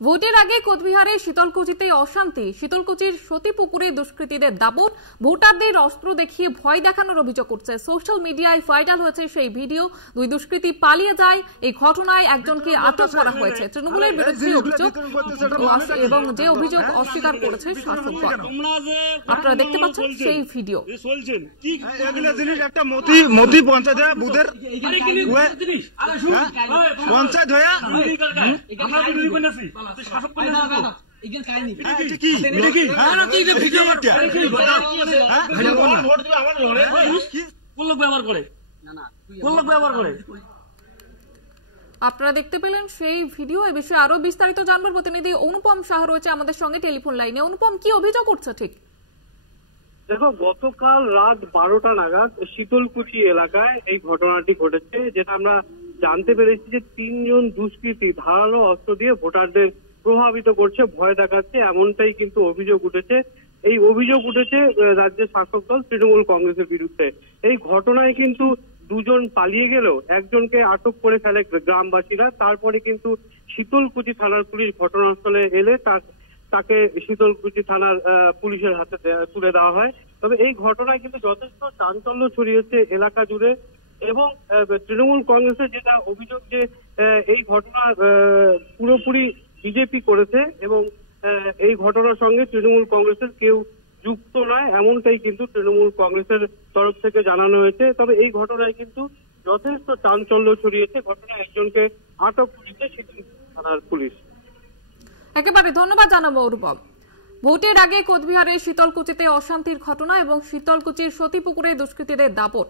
ভোটের আগে কোচবিহারে শীতলকুচিতে অশান্তি, শীতলকুচির সতীপুকুরে দুষ্কৃতীদের দাপট, ভোটারদের অস্ত্র দেখিয়ে ভয় দেখানোর অভিযোগ করছে। সোশ্যাল মিডিয়ায় ভাইরাল হয়েছে সেই ভিডিও। দুই দুষ্কৃতী পালিয়ে যায়। এই ঘটনায় একজনকে আটক করা হয়েছে। তৃণমূলের বিরুদ্ধে অভিযোগ এবং যে অভিযোগ অস্বীকার করেছে শাসক দল। আপনারা দেখতে পাচ্ছেন সেই ভিডিও। মতি পঞ্চায়েত বুথের পঞ্চায়েত হয়ে আপনারা দেখতে পেলেন সেই ভিডিও। এ বিষয়ে আরো বিস্তারিত জানবার প্রতিনিধি অনুপম সাহা রয়েছে আমাদের সঙ্গে টেলিফোন লাইনে। অনুপম, কি অভিযোগ করছে ঠিক? দেখো, গতকাল রাত 12টা নাগাদ শীতলকুচি এলাকায় এই ঘটনাটি ঘটেছে, যেটা আমরা জানতে পেরেছি যে 3 জন দুষ্কৃতী ধারালো অস্ত্র দিয়ে ভোটারদের প্রভাবিত করছে, ভয় দেখাচ্ছে, এমনটাই কিন্তু অভিযোগ উঠেছে। এই অভিযোগ উঠেছে রাজ্যের শাসক দল তৃণমূল কংগ্রেসের বিরুদ্ধে। এই ঘটনায় কিন্তু 2 জন পালিয়ে গেলেও একজনকে আটক করে ফেলে গ্রামবাসীরা। তারপরে কিন্তু শীতলকুচি থানার পুলিশ ঘটনাস্থলে এলে তাকে শীতলকুচি থানার পুলিশের হাতে তুলে দেওয়া হয়। তবে এই ঘটনায় কিন্তু যথেষ্ট চাঞ্চল্য ছড়িয়েছে এলাকা জুড়ে, এবং তৃণমূল কংগ্রেসের যেটা অভিযোগ যে এই ঘটনা পুরোপুরি বিজেপি করেছে এবং এই ঘটনার সঙ্গে তৃণমূল কংগ্রেসের কেউ যুক্ত নয়, এমনটাই কিন্তু তৃণমূল কংগ্রেসের তরফ থেকে জানানো হয়েছে। তবে এই ঘটনায় কিন্তু যথেষ্ট চাঞ্চল্য ছড়িয়েছে। ঘটনায় একজনকে আটক করেছে শীতলকুচি থানার পুলিশ। একেবারে ধন্যবাদ জানাবো অনুপম। ভোটের আগে কোচবিহারের শীতলকুচিতে অশান্তির ঘটনা এবং শীতলকুচির সতীপুকুরে দুষ্কৃতীদের দাপট।